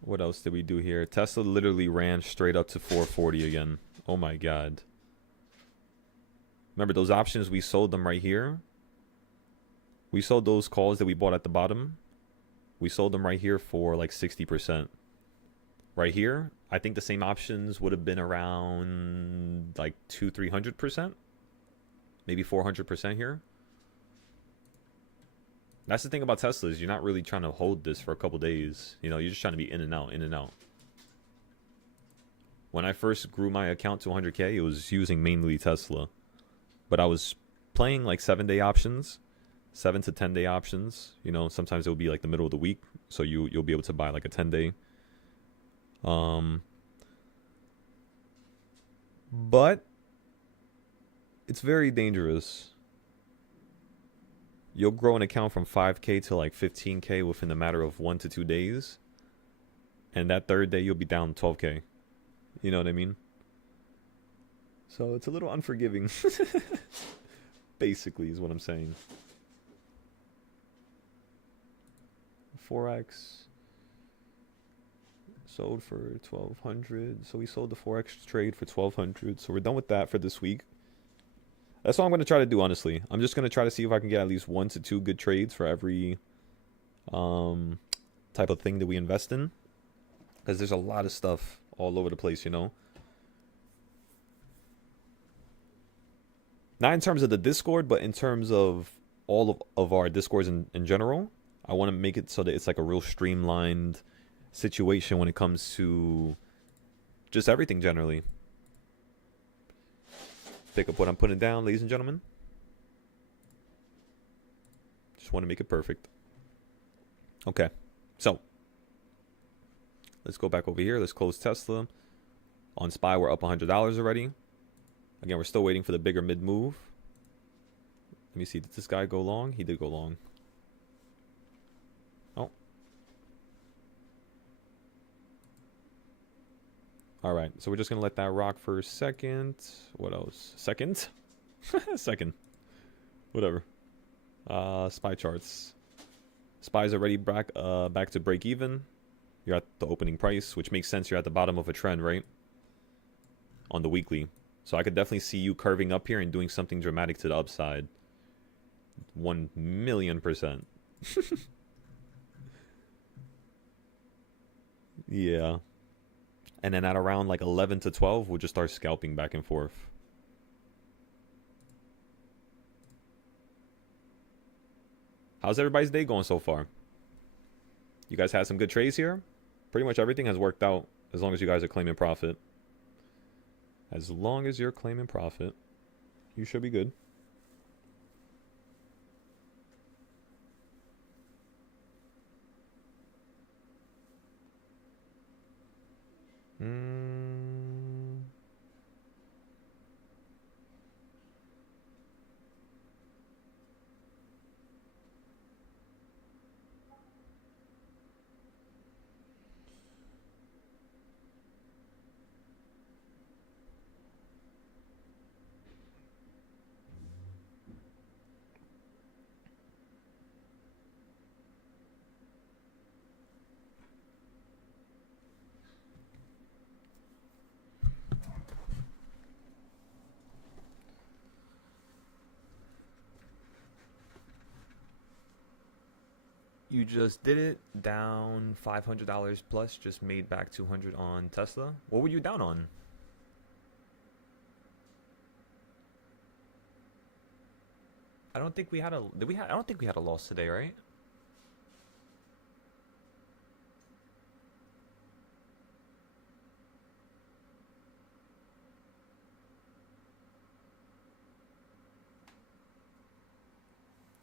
What else did we do here? Tesla literally ran straight up to 440 again. Oh my god. Remember those options, we sold them right here. We sold those calls that we bought at the bottom. We sold them right here for like 60%. Right here, I think the same options would have been around like 200-300%. Maybe 400% here. That's the thing about Tesla is you're not really trying to hold this for a couple days. You know, you're just trying to be in and out, in and out. When I first grew my account to 100K, it was using mainly Tesla. But I was playing like 7-day options, 7 to 10-day options. You know, sometimes it will be like the middle of the week, so you'll be able to buy like a 10-day. But it's very dangerous. You'll grow an account from 5K to like 15K within a matter of 1 to 2 days, and that third day you'll be down 12K. You know what I mean? So it's a little unforgiving. Basically is what I'm saying. Forex sold for 1,200. So we sold the Forex trade for 1,200. So we're done with that for this week. That's all I'm going to try to do, honestly. I'm just going to try to see if I can get at least 1 to 2 good trades for every type of thing that we invest in. Because there's a lot of stuff all over the place, you know. Not in terms of the Discord, but in terms of all of our Discords in general. I want to make it so that it's like a real streamlined situation when it comes to just everything generally. Pick up what I'm putting down, ladies and gentlemen. Just want to make it perfect. Okay, so let's go back over here. Let's close Tesla. On SPY, we're up $100 already. Again, we're still waiting for the bigger mid move. Let me see. Did this guy go long? He did go long. Oh. All right. So we're just going to let that rock for a second. What else? Second? Second. Whatever. Spy charts. Spy's already back to break even. You're at the opening price, which makes sense. You're at the bottom of a trend, right? On the weekly. So I could definitely see you curving up here and doing something dramatic to the upside. 1,000,000%. Yeah. And then at around like 11 to 12, we'll just start scalping back and forth. How's everybody's day going so far? You guys had some good trades here? Pretty much everything has worked out as long as you guys are claiming profit. As long as you're claiming profit, you should be good. You just did it, down $500 plus, just made back 200 on Tesla. What were you down on? I don't think we had a I don't think we had a loss today, right?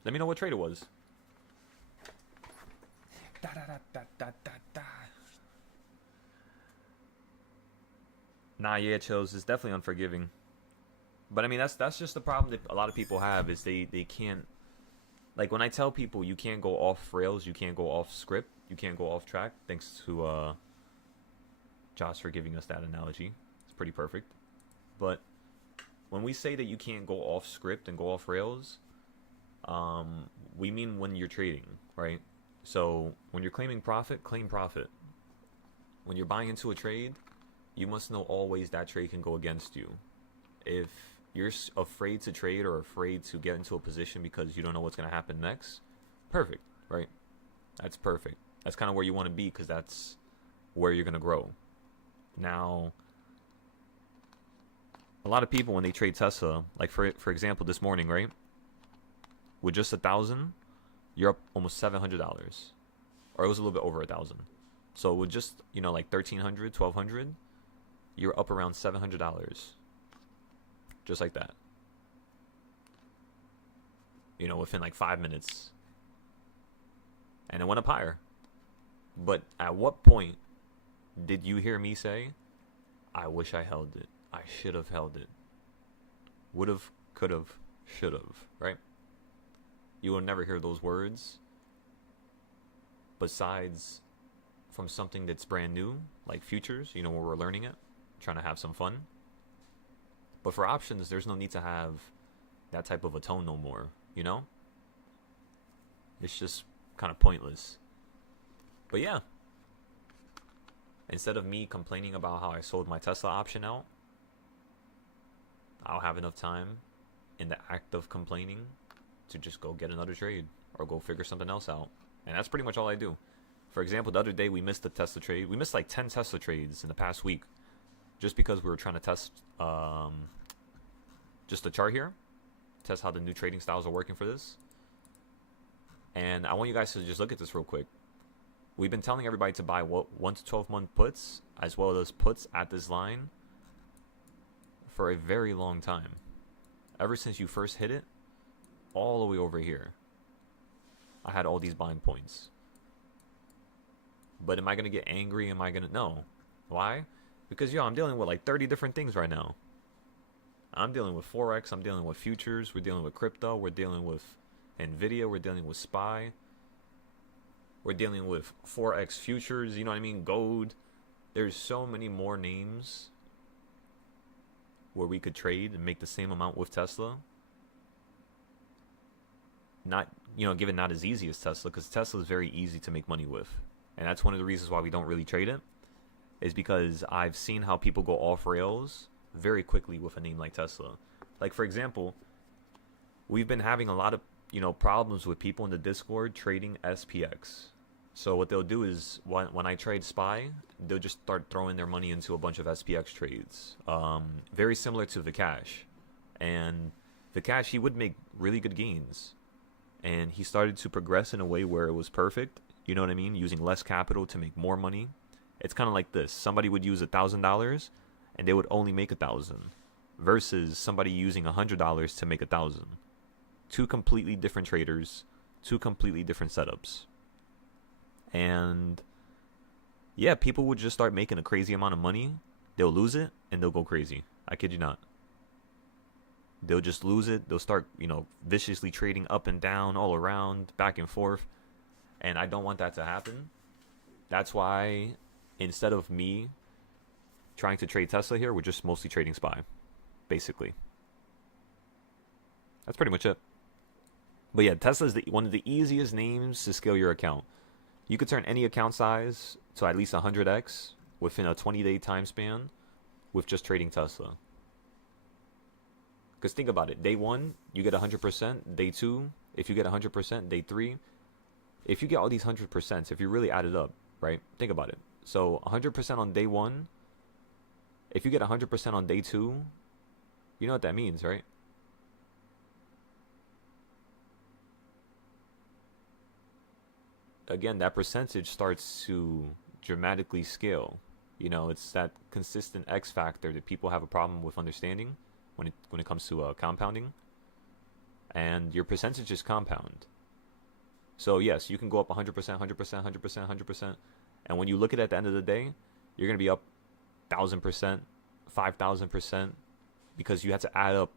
Let me know what trade it was. Da, da, da, da, da, da, da. Nah, yeah, Chills is definitely unforgiving. But I mean, that's just the problem that a lot of people have is they can't, like when I tell people you can't go off rails, you can't go off script, you can't go off track. Thanks to Josh for giving us that analogy. It's pretty perfect. But when we say that you can't go off script and go off rails, we mean when you're trading, right? So when you're claiming profit, claim profit. When you're buying into a trade, you must know always that trade can go against you. If you're afraid to trade or afraid to get into a position because you don't know what's going to happen next, perfect, right? That's perfect. That's kind of where you want to be because that's where you're going to grow. Now, a lot of people when they trade Tesla, like for example, this morning, right? With just 1,000, you're up almost $700, or it was a little bit over 1,000. So with just like 1,300, 1,200, you're up around $700, just like that. Within like 5 minutes, and it went up higher. But at what point did you hear me say, "I wish I held it. I should have held it. Would have, could have, should have." Right? You will never hear those words besides from something that's brand new, like futures, where we're learning it, trying to have some fun. But for options, there's no need to have that type of a tone no more, It's just kind of pointless. But yeah, instead of me complaining about how I sold my Tesla option out, I'll have enough time in the act of complaining to just go get another trade or go figure something else out. And that's pretty much all I do. For example, the other day we missed the Tesla trade. We missed like 10 Tesla trades in the past week just because we were trying to test just the chart here, test how the new trading styles are working for this. And I want you guys to just look at this real quick. We've been telling everybody to buy 1 to 12 month puts as well as puts at this line for a very long time. Ever since you first hit it, all the way over here, I had all these buying points. But am I going to get angry? Am I going to... No. Why? Because, I'm dealing with like 30 different things right now. I'm dealing with Forex. I'm dealing with futures. We're dealing with crypto. We're dealing with NVIDIA. We're dealing with SPY. We're dealing with Forex futures. You know what I mean? Gold. There's so many more names where we could trade and make the same amount with Tesla. Not, given not as easy as Tesla, because Tesla is very easy to make money with. And that's one of the reasons why we don't really trade it, is because I've seen how people go off rails very quickly with a name like Tesla. Like, for example, we've been having a lot of, problems with people in the Discord trading SPX. So what they'll do is, when I trade SPY, they'll just start throwing their money into a bunch of SPX trades. Very similar to Vikash. And Vikash, he would make really good gains. And he started to progress in a way where it was perfect. You know what I mean? Using less capital to make more money. It's kind of like this. Somebody would use $1,000 and they would only make 1,000 versus somebody using $100 to make 1,000. Two completely different traders, two completely different setups. And yeah, people would just start making a crazy amount of money. They'll lose it and they'll go crazy. I kid you not. They'll just lose it. They'll start, viciously trading up and down, all around, back and forth. And I don't want that to happen. That's why instead of me trying to trade Tesla here, we're just mostly trading SPY, basically. That's pretty much it. But yeah, Tesla is one of the easiest names to scale your account. You could turn any account size to at least 100x within a 20-day time span with just trading Tesla. Because think about it. Day 1, you get 100%. Day 2, if you get 100%. Day 3, if you get all these 100%, if you really add it up, right? Think about it. So 100% on day 1. If you get 100% on day 2, you know what that means, right? Again, that percentage starts to dramatically scale. It's that consistent X factor that people have a problem with understanding when it comes to compounding. And your percentages compound. So yes, you can go up 100%, 100%, 100%, 100%. And when you look at it at the end of the day, you're going to be up 1,000%, 5,000%, because you have to add up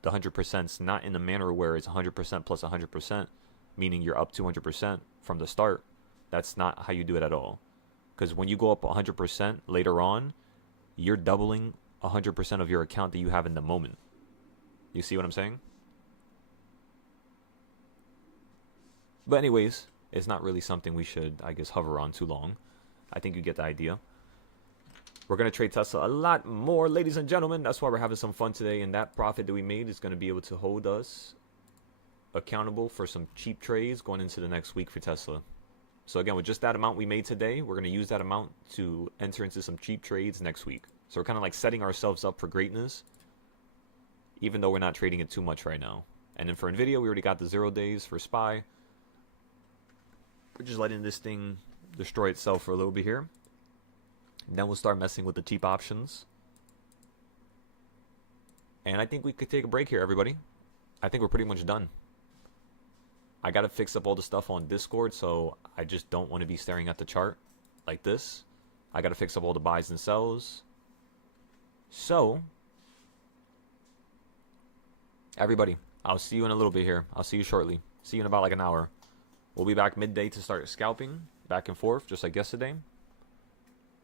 the 100%, not in a manner where it's 100% plus 100%, meaning you're up 200% from the start. That's not how you do it at all. Because when you go up 100% later on, you're doubling 100% of your account that you have in the moment. You see what I'm saying? But anyways, it's not really something we should, I guess, hover on too long. I think you get the idea. We're going to trade Tesla a lot more, ladies and gentlemen. That's why we're having some fun today. And that profit that we made is going to be able to hold us accountable for some cheap trades going into the next week for Tesla. So again, with just that amount we made today, we're going to use that amount to enter into some cheap trades next week. So we're kind of like setting ourselves up for greatness, even though we're not trading it too much right now. And then for NVIDIA, we already got the 0 days for SPY. We're just letting this thing destroy itself for a little bit here. And then we'll start messing with the cheap options. And I think we could take a break here, everybody. I think we're pretty much done. I got to fix up all the stuff on Discord, so I just don't want to be staring at the chart like this. I got to fix up all the buys and sells. So, everybody, I'll see you in a little bit here. I'll see you shortly. See you in about like an hour. We'll be back midday to start scalping back and forth, just like yesterday.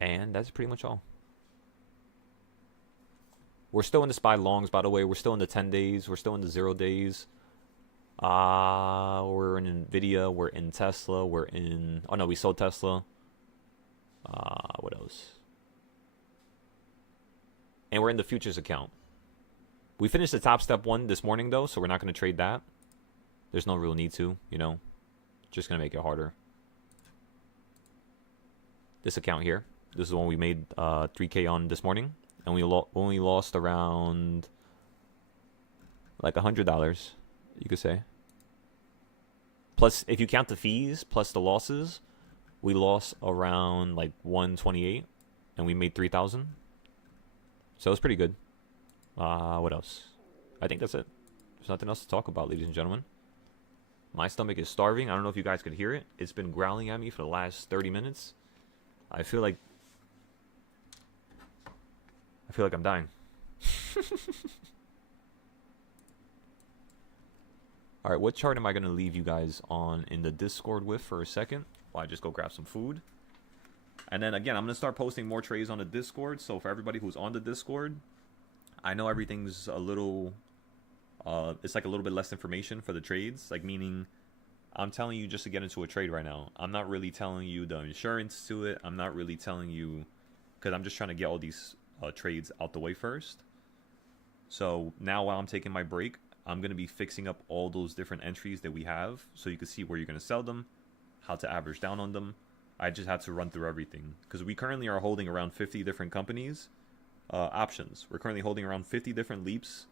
And that's pretty much all. We're still in the SPY longs, by the way. We're still in the 10 days. We're still in the 0 days. We're in NVIDIA. We're in Tesla. We're in... Oh, no, we sold Tesla. What else? And we're in the futures account. We finished the top step 1 this morning, though, so we're not going to trade that. There's no real need to, Just going to make it harder. This account here. This is the one we made 3K on this morning. And we only lost around like $100, you could say. Plus, if you count the fees plus the losses, we lost around like 128, and we made 3,000. So it's pretty good. What else? I think that's it. There's nothing else to talk about, ladies and gentlemen. My stomach is starving. I don't know if you guys could hear it. It's been growling at me for the last 30 minutes. I feel like I'm dying. All right, what chart am I going to leave you guys on in the Discord with for a second while I just go grab some food? And then again, I'm going to start posting more trades on the Discord. So for everybody who's on the Discord, I know everything's a little, it's like a little bit less information for the trades. Like meaning, I'm telling you just to get into a trade right now. I'm not really telling you the insurance to it. I'm not really telling you, because I'm just trying to get all these trades out the way first. So now while I'm taking my break, I'm going to be fixing up all those different entries that we have so you can see where you're going to sell them, how to average down on them. I just had to run through everything because we currently are holding around 50 different companies options. We're currently holding around 50 different leaps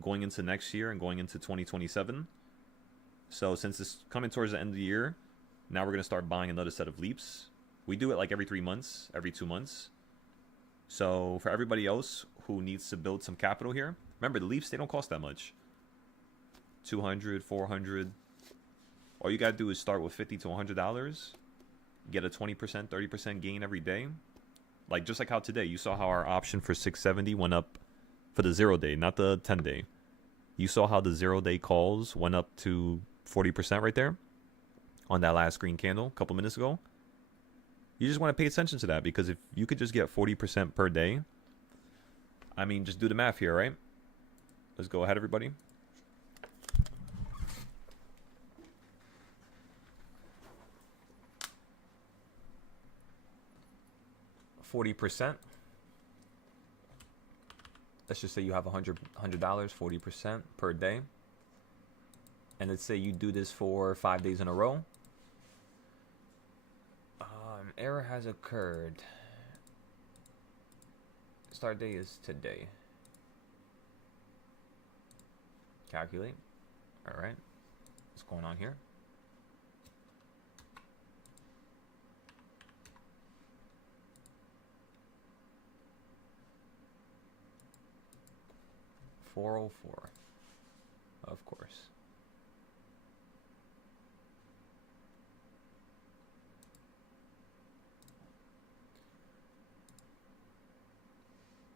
going into next year and going into 2027. So since it's coming towards the end of the year, now we're going to start buying another set of leaps. We do it like every 3 months, every 2 months. So for everybody else who needs to build some capital here, remember the leaps, they don't cost that much. 200, 400. All you got to do is start with $50 to $100. Get a 20%, 30% gain every day. Like just like how today, you saw how our option for 670 went up for the 0 day, not the 10 day. You saw how the 0 day calls went up to 40% right there on that last green candle a couple minutes ago. You just want to pay attention to that because if you could just get 40% per day, I mean, just do the math here, right? Let's go ahead, everybody. 40%. Let's just say you have $100, 40% per day. And let's say you do this for 5 days in a row. Error has occurred. Start day is today. Calculate. All right. What's going on here? $404. Of course.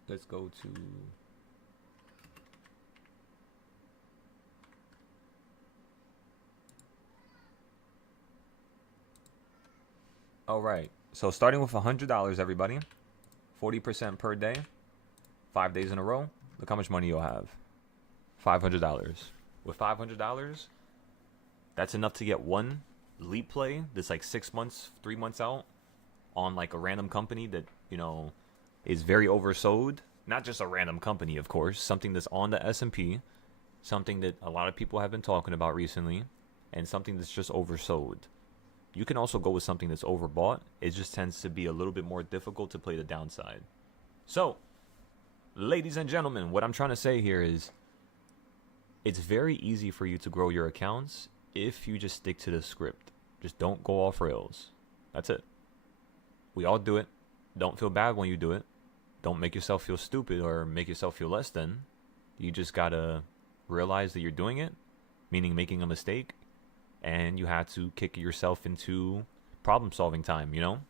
Let's go to all right. So starting with $100, everybody, 40% per day, 5 days in a row. Look how much money you'll have. $500. With $500, that's enough to get one leap play that's like 6 months, 3 months out on like a random company that, you know, is very oversold. Not just a random company, of course. Something that's on the S&P. Something that a lot of people have been talking about recently. And something that's just oversold. You can also go with something that's overbought. It just tends to be a little bit more difficult to play the downside. So, ladies and gentlemen, what I'm trying to say here is it's very easy for you to grow your accounts if you just stick to the script. Just don't go off rails. That's it. We all do it. Don't feel bad when you do it. Don't make yourself feel stupid or make yourself feel less than. You just gotta realize that you're doing it, meaning making a mistake, and you have to kick yourself into problem solving time, you know?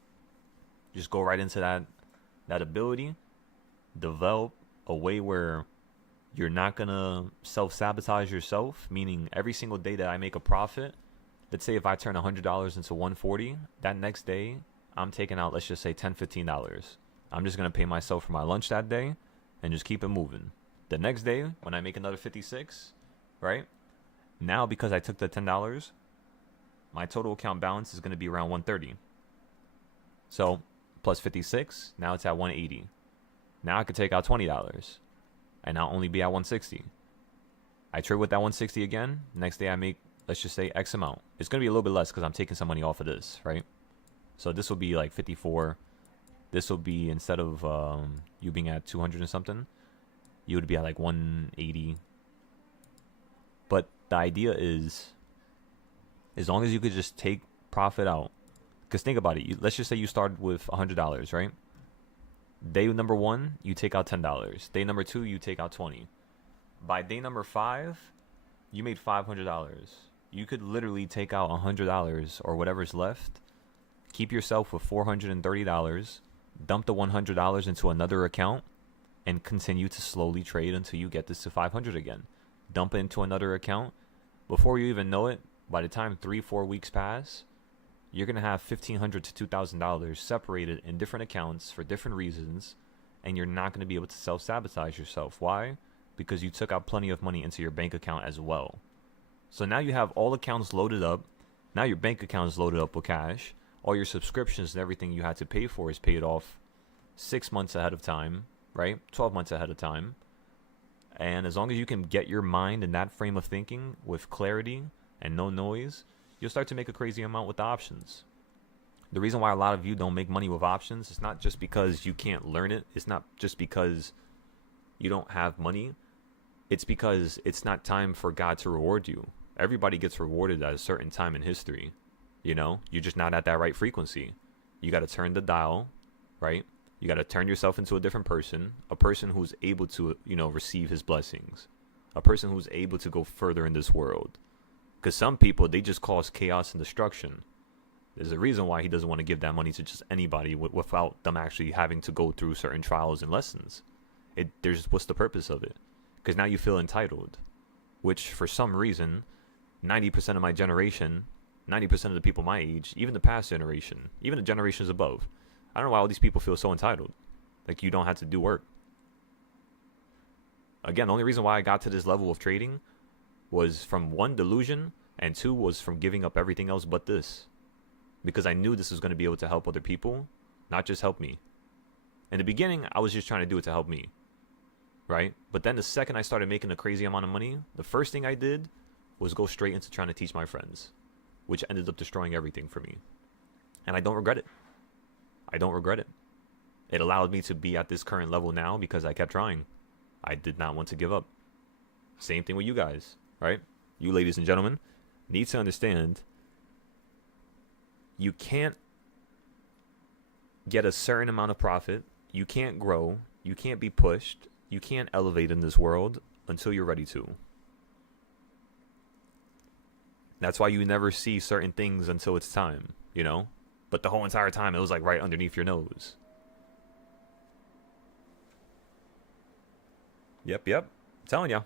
Just go right into that ability. Develop a way where you're not gonna self-sabotage yourself, meaning every single day that I make a profit, let's say if I turn $100 into $140, that next day I'm taking out, let's just say $10, $15. I'm just gonna pay myself for my lunch that day and just keep it moving. The next day when I make another 56, right? Now because I took the $10, my total account balance is gonna be around 130. So plus 56, now it's at 180. Now I could take out $20 and I'll only be at 160. I trade with that 160 again. Next day I make, let's just say X amount. It's going to be a little bit less because I'm taking some money off of this, right? So this will be like 54. This will be, instead of you being at 200 and something, you would be at like 180. But the idea is, as long as you could just take profit out. Because think about it. Let's just say you started with $100, right? Day number 1, you take out $10. Day number 2, you take out 20. By day number 5, you made $500. You could literally take out $100 or whatever's left, keep yourself with $430, dump the $100 into another account, and continue to slowly trade until you get this to 500 again. Dump it into another account. Before you even know it, by the time 3-4 weeks pass, you're going to have $1,500 to $2,000 separated in different accounts for different reasons, and you're not going to be able to self-sabotage yourself. Why? Because you took out plenty of money into your bank account as well. So now you have all accounts loaded up. Now your bank account is loaded up with cash. All your subscriptions and everything you had to pay for is paid off 6 months ahead of time, right? 12 months ahead of time. And as long as you can get your mind in that frame of thinking with clarity and no noise, you'll start to make a crazy amount with the options. The reason why a lot of you don't make money with options is not just because you can't learn it. It's not just because you don't have money. It's because it's not time for God to reward you. Everybody gets rewarded at a certain time in history. You know, you're just not at that right frequency. You got to turn the dial, right? You got to turn yourself into a different person, a person who's able to, receive his blessings, a person who's able to go further in this world. Because some people, they just cause chaos and destruction. There's a reason why he doesn't want to give that money to just anybody without them actually having to go through certain trials and lessons. What's the purpose of it? Because now you feel entitled, which for some reason, 90% of my generation, 90% of the people my age, even the past generation, even the generations above, I don't know why all these people feel so entitled. Like you don't have to do work. Again, the only reason why I got to this level of trading was from 1, delusion, and 2 was from giving up everything else but this. Because I knew this was going to be able to help other people, not just help me. In the beginning, I was just trying to do it to help me. Right? But then the second I started making a crazy amount of money, the first thing I did was go straight into trying to teach my friends, which ended up destroying everything for me. And I don't regret it. I don't regret it. It allowed me to be at this current level now because I kept trying. I did not want to give up. Same thing with you guys, right? You ladies and gentlemen need to understand you can't get a certain amount of profit. You can't grow. You can't be pushed. You can't elevate in this world until you're ready to. That's why you never see certain things until it's time, But the whole entire time, it was like right underneath your nose. Yep. I'm telling ya.